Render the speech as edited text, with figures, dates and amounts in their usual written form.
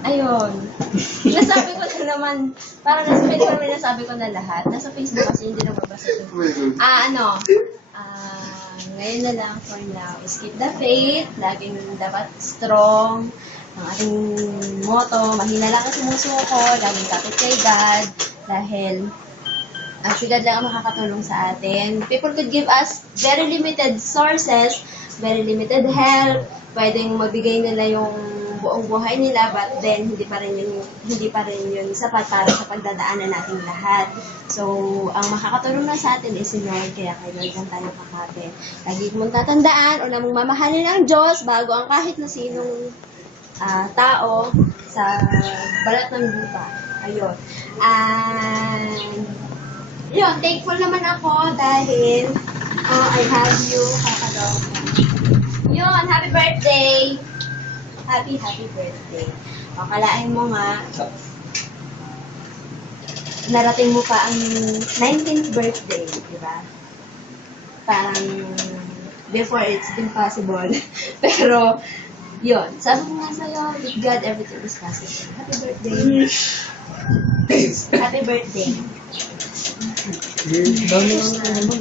Ayun. Nasabi ko na naman, parang nasabi ko naman nasabi ko na lahat. Nasa Facebook kasi hindi na mabasa ito. Ngayon na lang for now is keep the faith. Laging dapat strong. Ang ating motto, mahina lang ang sumusuko. Laging kapit kay God. Dahil si God lang ang makakatulong sa atin. People could give us very limited sources, very limited help. Pwedeng mabigay nila yung buong buhay nila, but then hindi pa rin yun sapat para sa pagdadaanan nating lahat. So, ang makakatulong na sa atin is si Lord, kaya kay Lord lang tayo kakapit. Lagi mong tatandaan, una mong mamahalin ang Diyos bago ang kahit na sinong tao sa balat ng lupa. Ayun. And, yun, thankful naman ako dahil I have you, kakalaw. Yun, happy birthday! Happy birthday. O, kalain mo nga, narating mo pa ang 19th birthday, di ba? Parang, before it's impossible. Pero, yun, sabi ko nga sa'yo, with God, everything is possible. Happy birthday. Happy birthday. Dami lang naman